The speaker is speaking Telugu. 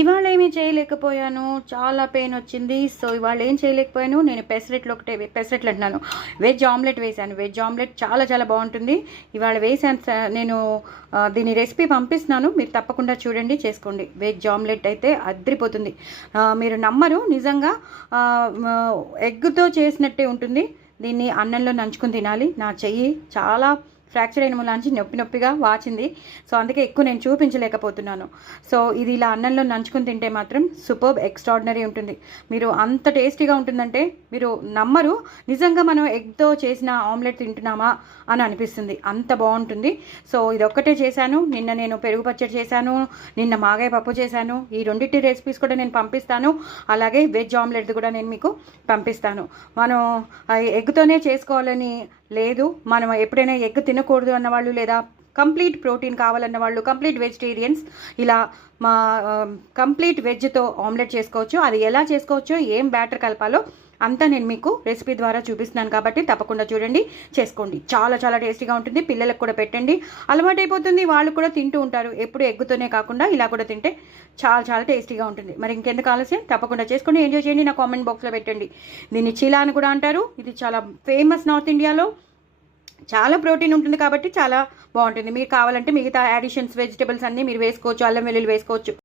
ఇవాళ ఏమీ చేయలేకపోయాను. చాలా పెయినొచ్చింది. సో, ఇవాళ ఏం చేయలేకపోయాను. నేను పెసరట్లు అంటున్నాను. వెజ్ ఆమ్లెట్ వేశాను. వెజ్ ఆమ్లెట్ చాలా చాలా బావుంటుంది. ఇవాళ వేశాను నేను దీని రెసిపీ పంపిస్తున్నాను. మీరు తప్పకుండా చూడండి, చేసుకోండి. వెజ్ ఆమ్లెట్ అయితే అద్రిపోతుంది. మీరు నమ్మరు, నిజంగా ఎగ్గుతో చేసినట్టే ఉంటుంది. దీన్ని అన్నంలో నంచుకొని తినాలి. నా చెయ్యి చాలా ఫ్రాక్చర్ అయిన మూలాంచి నొప్పిగా వాచింది. సో అందుకే ఎక్కువ నేను చూపించలేకపోతున్నాను. సో ఇది ఇలా అన్నంలో నంచుకుని తింటే మాత్రం సూపర్బ్, ఎక్స్ట్రాడినరీ ఉంటుంది. మీరు అంత టేస్టీగా ఉంటుందంటే మీరు నమ్మరు. నిజంగా మనం ఎగ్తో చేసిన ఆమ్లెట్ తింటున్నామా అని అనిపిస్తుంది, అంత బాగుంటుంది. సో ఇది ఒక్కటే చేశాను. నిన్న నేను పెరుగు పచ్చడి చేశాను, నిన్న మాగాయ పప్పు చేశాను. ఈ రెండింటి రెసిపీస్ కూడా నేను పంపిస్తాను. అలాగే వెజ్ ఆమ్లెట్ కూడా నేను మీకు పంపిస్తాను. మనం ఎగ్తోనే చేసుకోవాలని లేదు. మనం ఎప్పుడైనా ఎగ్ తినకూడదు అన్నవాళ్ళు, లేదా కంప్లీట్ ప్రోటీన్ కావాలన్న వాళ్ళు, కంప్లీట్ వెజిటేరియన్స్, ఇలా మా కంప్లీట్ వెజ్తో ఆమ్లెట్ చేసుకోవచ్చు. అది ఎలా చేసుకోవచ్చో, ఏం బ్యాటర్ కలపాలో అంతా నేను మీకు రెసిపీ ద్వారా చూపిస్తున్నాను. కాబట్టి తప్పకుండా చూడండి, చేసుకోండి. చాలా చాలా టేస్టీగా ఉంటుంది. పిల్లలకు కూడా పెట్టండి, అలవాటు అయిపోతుంది. వాళ్ళు కూడా తింటూ ఉంటారు. ఎప్పుడు ఎగ్గుతోనే కాకుండా ఇలా కూడా తింటే చాలా చాలా టేస్టీగా ఉంటుంది. మరి ఇంకెందుకు ఆలస్యం, తప్పకుండా చేసుకోండి, ఎంజాయ్ చేయండి. నా కామెంట్ బాక్స్లో పెట్టండి. దీన్ని చీలా అని కూడా అంటారు. ఇది చాలా ఫేమస్ నార్త్ ఇండియాలో. చాలా ప్రోటీన్ ఉంటుంది కాబట్టి చాలా బాగుంటుంది. మీరు కావాలంటే మిగతా యాడిషన్స్ వెజిటబుల్స్ అన్నీ మీరు వేసుకోవచ్చు. అల్లం వెల్లుల్లి వేసుకోవచ్చు.